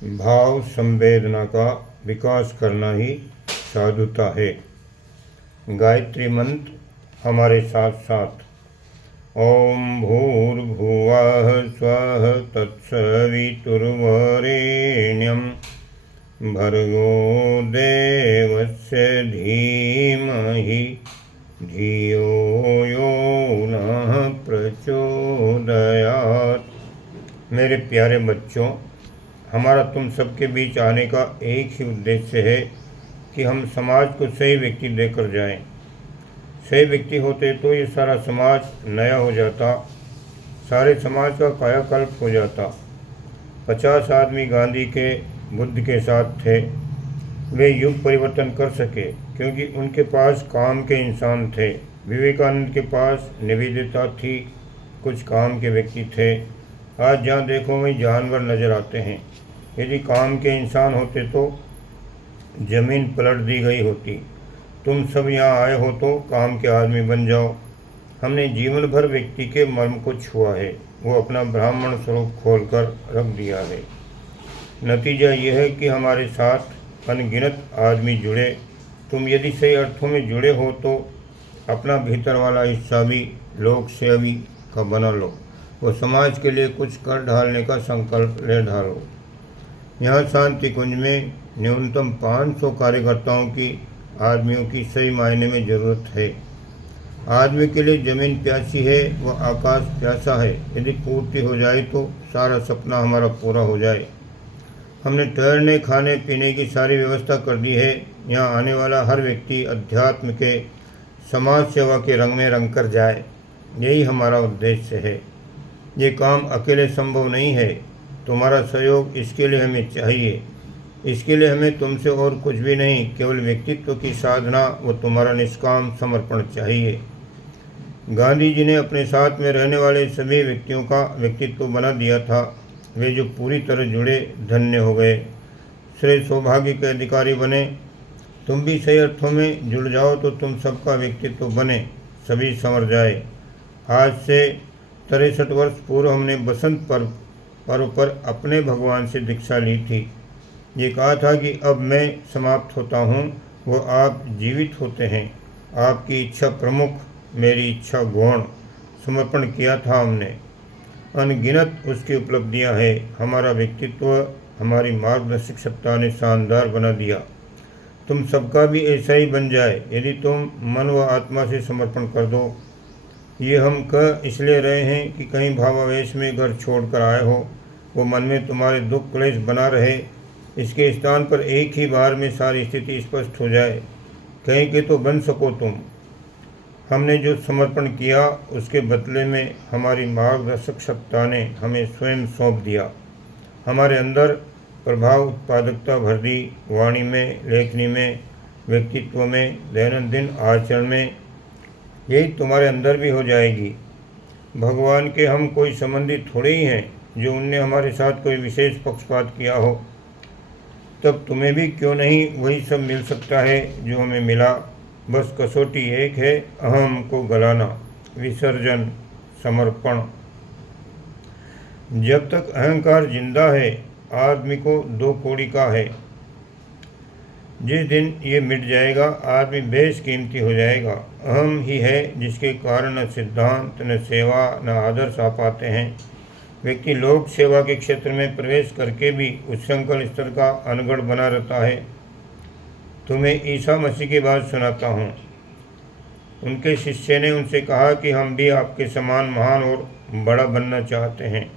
भाव संवेदना का विकास करना ही साधुता है। गायत्री मंत्र हमारे साथ साथ। ओम भूर्भुवः स्वः तत्सवितुर्वरेण्यं भर्गो देवस्य धीमहि धियो यो नः प्रचोदयात्। मेरे प्यारे बच्चों, हमारा तुम सबके बीच आने का एक ही उद्देश्य है कि हम समाज को सही व्यक्ति देकर जाएं। सही व्यक्ति होते तो ये सारा समाज नया हो जाता, सारे समाज का कायाकल्प हो जाता। 50 आदमी गांधी के बुद्ध के साथ थे, वे युग परिवर्तन कर सके क्योंकि उनके पास काम के इंसान थे। विवेकानंद के पास निवेदिता थी, कुछ काम के व्यक्ति थे। आज जहाँ देखो वहीं जानवर नजर आते हैं। यदि काम के इंसान होते तो जमीन पलट दी गई होती। तुम सब यहाँ आए हो तो काम के आदमी बन जाओ। हमने जीवन भर व्यक्ति के मर्म को छुआ है, वो अपना ब्राह्मण स्वरूप खोलकर रख दिया है। नतीजा यह है कि हमारे साथ अनगिनत आदमी जुड़े। तुम यदि सही अर्थों में जुड़े हो तो अपना भीतर वाला हिस्सा भी लोक सेवी का बना लो। वो समाज के लिए कुछ कर ढालने का संकल्प ले ढालो। यहाँ शांति कुंज में न्यूनतम 500 कार्यकर्ताओं की, आदमियों की सही मायने में ज़रूरत है। आदमी के लिए ज़मीन प्यासी है, वह आकाश प्यासा है। यदि पूर्ति हो जाए तो सारा सपना हमारा पूरा हो जाए। हमने ठहरने खाने पीने की सारी व्यवस्था कर दी है। यहाँ आने वाला हर व्यक्ति अध्यात्म के, समाज सेवा के रंग में रंग कर जाए, यही हमारा उद्देश्य है। ये काम अकेले संभव नहीं है। तुम्हारा सहयोग इसके लिए हमें चाहिए। इसके लिए हमें तुमसे और कुछ भी नहीं, केवल व्यक्तित्व की साधना व तुम्हारा निष्काम समर्पण चाहिए। गांधी जी ने अपने साथ में रहने वाले सभी व्यक्तियों का व्यक्तित्व बना दिया था। वे जो पूरी तरह जुड़े धन्य हो गए, श्रेय सौभाग्य के अधिकारी बने। तुम भी सही अर्थों में जुड़ जाओ तो तुम सबका व्यक्तित्व बने, सभी संवर जाए। आज से 63 वर्ष पूर्व हमने बसंत पर्व पर अपने भगवान से दीक्षा ली थी। ये कहा था कि अब मैं समाप्त होता हूँ, वो आप जीवित होते हैं। आपकी इच्छा प्रमुख, मेरी इच्छा गौण। समर्पण किया था हमने। अनगिनत उसकी उपलब्धियाँ हैं। हमारा व्यक्तित्व हमारी मार्गदर्शक सत्ता ने शानदार बना दिया। तुम सबका भी ऐसा ही बन जाए यदि तुम मन व आत्मा से समर्पण कर दो। ये हम कह इसलिए रहे हैं कि कहीं भावावेश में घर छोड़कर आए हो, वो मन में तुम्हारे दुख क्लेश बना रहे। इसके स्थान पर एक ही बार में सारी स्थिति स्पष्ट हो जाए। कहीं के तो बन सको तुम। हमने जो समर्पण किया उसके बदले में हमारी मार्गदर्शक सत्ता ने हमें स्वयं सौंप दिया। हमारे अंदर प्रभाव उत्पादकता भर दी, वाणी में, लेखनी में, व्यक्तित्व में, दैनंदिन आचरण में। यही तुम्हारे अंदर भी हो जाएगी। भगवान के हम कोई संबंधी थोड़े ही हैं जो उनने हमारे साथ कोई विशेष पक्षपात किया हो। तब तुम्हें भी क्यों नहीं वही सब मिल सकता है जो हमें मिला। बस कसौटी एक है, अहम को गलाना, विसर्जन, समर्पण। जब तक अहंकार जिंदा है आदमी को 2 कौड़ी का है। जिस दिन ये मिट जाएगा आदमी बेशकीमती हो जाएगा। अहम ही है जिसके कारण न सिद्धांत, न सेवा, न आदर्श आ पाते हैं। व्यक्ति लोक सेवा के क्षेत्र में प्रवेश करके भी उच्छृंखल स्तर का अनगढ़ बना रहता है। तुम्हें ईसा मसीह की बात सुनाता हूँ। उनके शिष्य ने उनसे कहा कि हम भी आपके समान महान और बड़ा बनना चाहते हैं,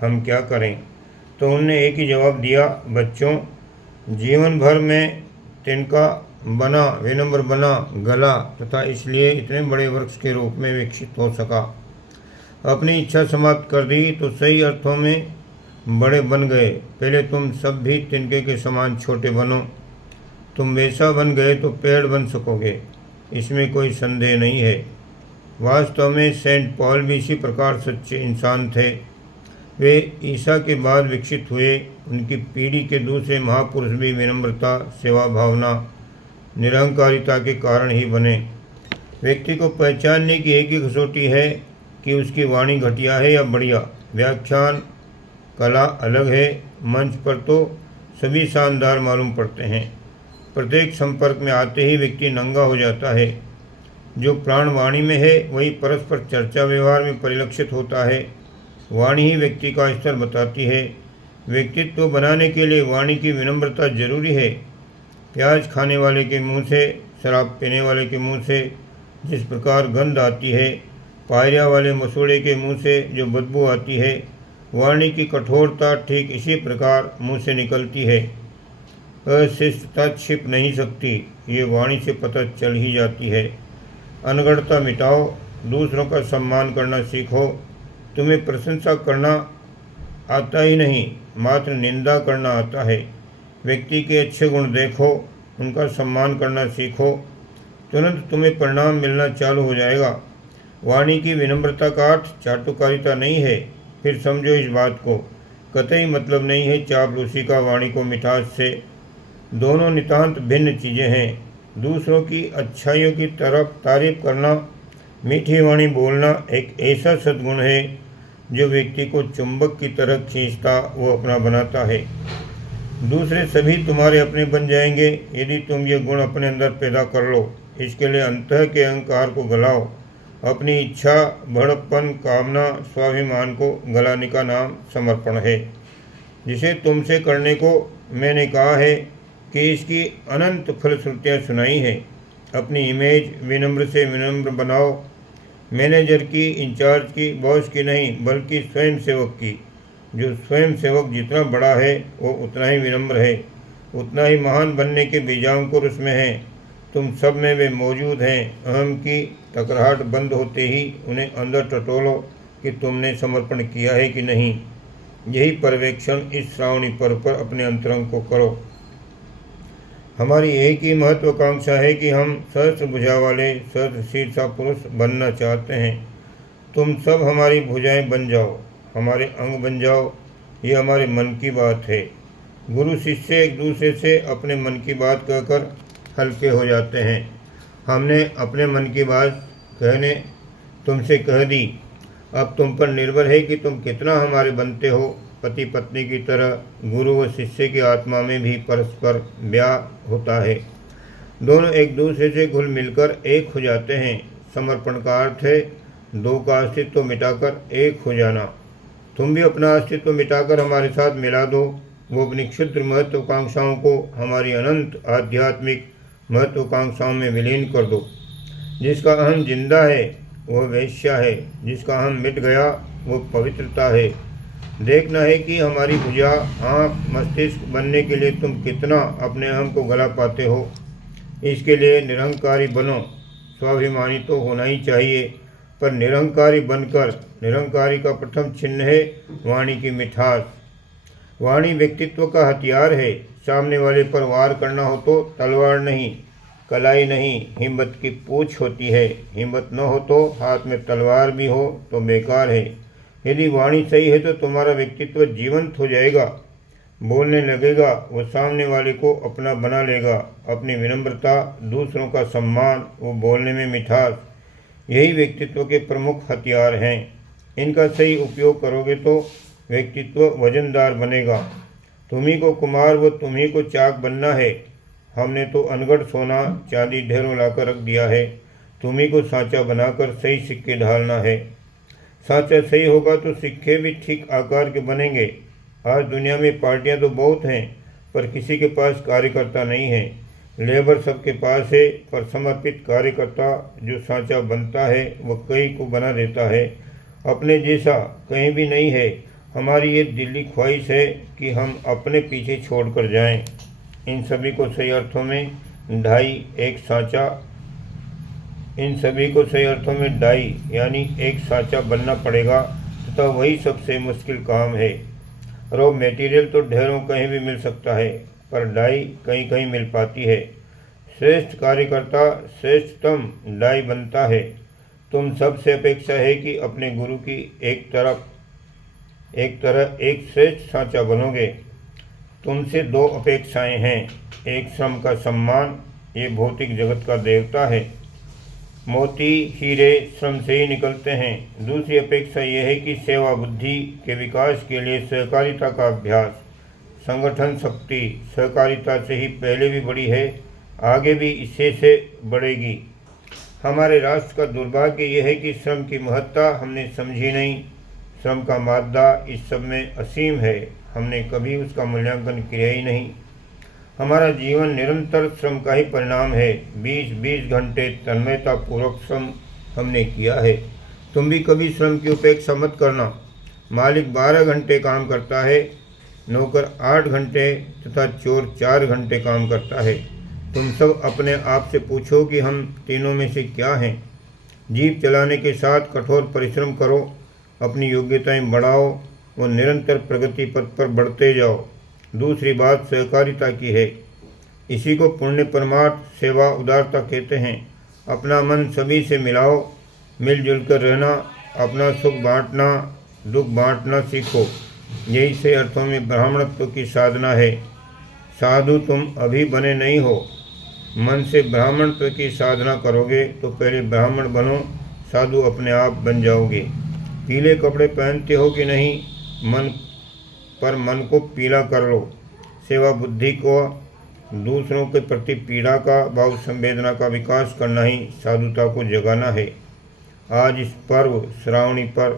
हम क्या करें? तो उनने एक ही जवाब दिया, बच्चों, जीवन भर में तिनका बना, विनम्र बना, गला तथा इसलिए इतने बड़े वृक्ष के रूप में विकसित हो सका। अपनी इच्छा समाप्त कर दी तो सही अर्थों में बड़े बन गए। पहले तुम सब भी तिनके के समान छोटे बनो। तुम वैसा बन गए तो पेड़ बन सकोगे, इसमें कोई संदेह नहीं है। वास्तव में सेंट पॉल भी इसी प्रकार सच्चे इंसान थे। वे ईसा के बाद विकसित हुए। उनकी पीढ़ी के दूसरे महापुरुष भी विनम्रता, सेवा भावना, निरहंकारिता के कारण ही बने। व्यक्ति को पहचानने की एक ही कसौटी है कि उसकी वाणी घटिया है या बढ़िया। व्याख्यान कला अलग है। मंच पर तो सभी शानदार मालूम पड़ते हैं। प्रत्येक संपर्क में आते ही व्यक्ति नंगा हो जाता है। जो प्राण वाणी में है वही परस्पर चर्चा व्यवहार में परिलक्षित होता है। वाणी ही व्यक्ति का स्तर बताती है। व्यक्तित्व बनाने के लिए वाणी की विनम्रता जरूरी है। प्याज खाने वाले के मुंह से, शराब पीने वाले के मुंह से जिस प्रकार गंध आती है, पायरिया वाले मसूड़े के मुंह से जो बदबू आती है, वाणी की कठोरता ठीक इसी प्रकार मुंह से निकलती है। अशिष्टता छिप नहीं सकती, ये वाणी से पता चल ही जाती है। अनगढ़ता मिटाओ, दूसरों का सम्मान करना सीखो। तुम्हें प्रशंसा करना आता ही नहीं, मात्र निंदा करना आता है। व्यक्ति के अच्छे गुण देखो, उनका सम्मान करना सीखो, तुरंत तुम्हें परिणाम मिलना चालू हो जाएगा। वाणी की विनम्रता का अर्थ चाटुकारिता नहीं है। फिर समझो इस बात को, कतई मतलब नहीं है चापलूसी का वाणी को मिठास से। दोनों नितांत भिन्न चीज़ें हैं। दूसरों की अच्छाइयों की तरफ तारीफ करना, मीठी वाणी बोलना एक ऐसा सद्गुण है जो व्यक्ति को चुंबक की तरह खींचता व अपना बनाता है। दूसरे सभी तुम्हारे अपने बन जाएंगे यदि तुम ये गुण अपने अंदर पैदा कर लो। इसके लिए अंतः के अहंकार को गलाओ। अपनी इच्छा, भड़कपन, कामना, स्वाभिमान को गलाने का नाम समर्पण है। जिसे तुमसे करने को मैंने कहा है कि इसकी अनंत फलश्रुतियाँ सुनाई हैं। अपनी इमेज विनम्र से विनम्र बनाओ। मैनेजर की, इंचार्ज की, बॉस की नहीं, बल्कि स्वयं सेवक की। जो स्वयं सेवक जितना बड़ा है वो उतना ही विनम्र है, उतना ही महान बनने के बीजांकुर उसमें है। तुम सब में वे मौजूद हैं। अहम की टकराहट बंद होते ही उन्हें अंदर टटोलो कि तुमने समर्पण किया है कि नहीं। यही पर्यवेक्षण इस श्रावणी पर्व पर अपने अंतरंग को करो। हमारी एक ही महत्वाकांक्षा है कि हम सहस्त्र भुजा वाले सहस्त्र शीर्षा पुरुष बनना चाहते हैं। तुम सब हमारी भुजाएं बन जाओ, हमारे अंग बन जाओ। ये हमारे मन की बात है। गुरु शिष्य एक दूसरे से अपने मन की बात कहकर हल्के हो जाते हैं। हमने अपने मन की बात कहने तुमसे कह दी। अब तुम पर निर्भर है कि तुम कितना हमारे बनते हो। पति पत्नी की तरह गुरु व शिष्य की आत्मा में भी परस्पर ब्याह होता है। दोनों एक दूसरे से घुल मिलकर एक हो जाते हैं। समर्पण का अर्थ है दो का अस्तित्व मिटाकर एक हो जाना। तुम भी अपना अस्तित्व मिटाकर हमारे साथ मिला दो। वो अपनी क्षुद्र महत्वाकांक्षाओं को हमारी अनंत आध्यात्मिक महत्वाकांक्षाओं में विलीन कर दो। जिसका अहम जिंदा है वह वैश्या है, जिसका अहम मिट गया वो पवित्रता है। देखना है कि हमारी भुजा, आँख, मस्तिष्क बनने के लिए तुम कितना अपने अहम को गला पाते हो। इसके लिए निरंकारी बनो। स्वाभिमानी तो होना ही चाहिए, पर निरंकारी बनकर, निरंकारी का प्रथम चिन्ह है वाणी की मिठास। वाणी व्यक्तित्व का हथियार है। सामने वाले पर वार करना हो तो तलवार नहीं, कलाई नहीं, हिम्मत की पूंछ होती है। हिम्मत न हो तो हाथ में तलवार भी हो तो बेकार है। यदि वाणी सही है तो तुम्हारा व्यक्तित्व जीवंत हो जाएगा, बोलने लगेगा, वो सामने वाले को अपना बना लेगा। अपनी विनम्रता, दूसरों का सम्मान, वो बोलने में मिठास, यही व्यक्तित्व के प्रमुख हथियार हैं। इनका सही उपयोग करोगे तो व्यक्तित्व वजनदार बनेगा। तुम्ही को कुमार व तुम्ही को चाक बनना है। हमने तो अनगढ़ सोना चांदी ढेरों लाकर रख दिया है। तुम्ही को सांचा बनाकर सही सिक्के ढालना है। सांचा सही होगा तो सिक्के भी ठीक आकार के बनेंगे। आज दुनिया में पार्टियां तो बहुत हैं, पर किसी के पास कार्यकर्ता नहीं है। लेबर सबके पास है, पर समर्पित कार्यकर्ता जो सांचा बनता है वह कई को बना देता है। अपने जैसा कहीं भी नहीं है। हमारी ये दिली ख्वाहिश है कि हम अपने पीछे छोड़कर जाएं। इन सभी को सही अर्थों में ढाई एक सांचा इन सभी को सही अर्थों में ढाई यानी एक सांचा बनना पड़ेगा, तथा वही सबसे मुश्किल काम है। रॉ मटेरियल तो ढेरों कहीं भी मिल सकता है, पर डाई कहीं कहीं मिल पाती है। श्रेष्ठ कार्यकर्ता श्रेष्ठतम डाई बनता है। तुम सबसे अपेक्षा है कि अपने गुरु की एक तरह एक श्रेष्ठ सांचा बनोगे। तुमसे दो अपेक्षाएं हैं। एक श्रम का सम्मान, ये भौतिक जगत का देवता है। मोती हीरे श्रम से ही निकलते हैं। दूसरी अपेक्षा यह है कि सेवा बुद्धि के विकास के लिए सहकारिता का अभ्यास, संगठन शक्ति सहकारिता से ही पहले भी बढ़ी है, आगे भी इससे से बढ़ेगी। हमारे राष्ट्र का दुर्भाग्य यह है कि श्रम की महत्ता हमने समझी नहीं। श्रम का मादा इस सब में असीम है, हमने कभी उसका मूल्यांकन किया ही नहीं। हमारा जीवन निरंतर श्रम का ही परिणाम है। 20-20 घंटे तन्मयता पूर्वक श्रम हमने किया है। तुम भी कभी श्रम की उपेक्षा मत करना। मालिक 12 घंटे काम करता है, नौकर 8 घंटे तथा चोर 4 घंटे काम करता है। तुम सब अपने आप से पूछो कि हम तीनों में से क्या हैं। जीप चलाने के साथ कठोर परिश्रम करो, अपनी योग्यताएं बढ़ाओ और निरंतर प्रगति पथ पर बढ़ते जाओ। दूसरी बात सहकारिता की है। इसी को पुण्य परमार्थ सेवा उदारता कहते हैं। अपना मन सभी से मिलाओ, मिलजुल कर रहना, अपना सुख बांटना, दुख बांटना सीखो। यही से अर्थों में ब्राह्मणत्व की साधना है। साधु तुम अभी बने नहीं हो। मन से ब्राह्मणत्व की साधना करोगे तो पहले ब्राह्मण बनो, साधु अपने आप बन जाओगे। पीले कपड़े पहनते हो कि नहीं, मन को पीला कर लो। सेवा बुद्धि को दूसरों के प्रति पीड़ा का भाव संवेदना का विकास करना ही साधुता को जगाना है। आज इस पर्व श्रावणी पर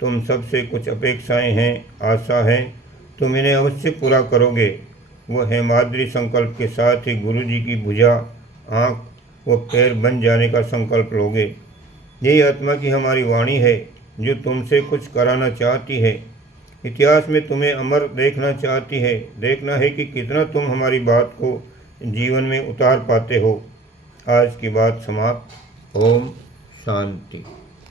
तुम सबसे कुछ अपेक्षाएं हैं, आशा है, तुम इन्हें अवश्य पूरा करोगे। वो हेमाद्री संकल्प के साथ ही गुरु जी की भुजा, आँख व पैर बन जाने का संकल्प लोगे। यही आत्मा की हमारी वाणी है जो तुमसे कुछ कराना चाहती है। इतिहास में तुम्हें अमर देखना चाहती है। देखना है कि कितना तुम हमारी बात को जीवन में उतार पाते हो। आज की बात समाप्त। ओम शांति।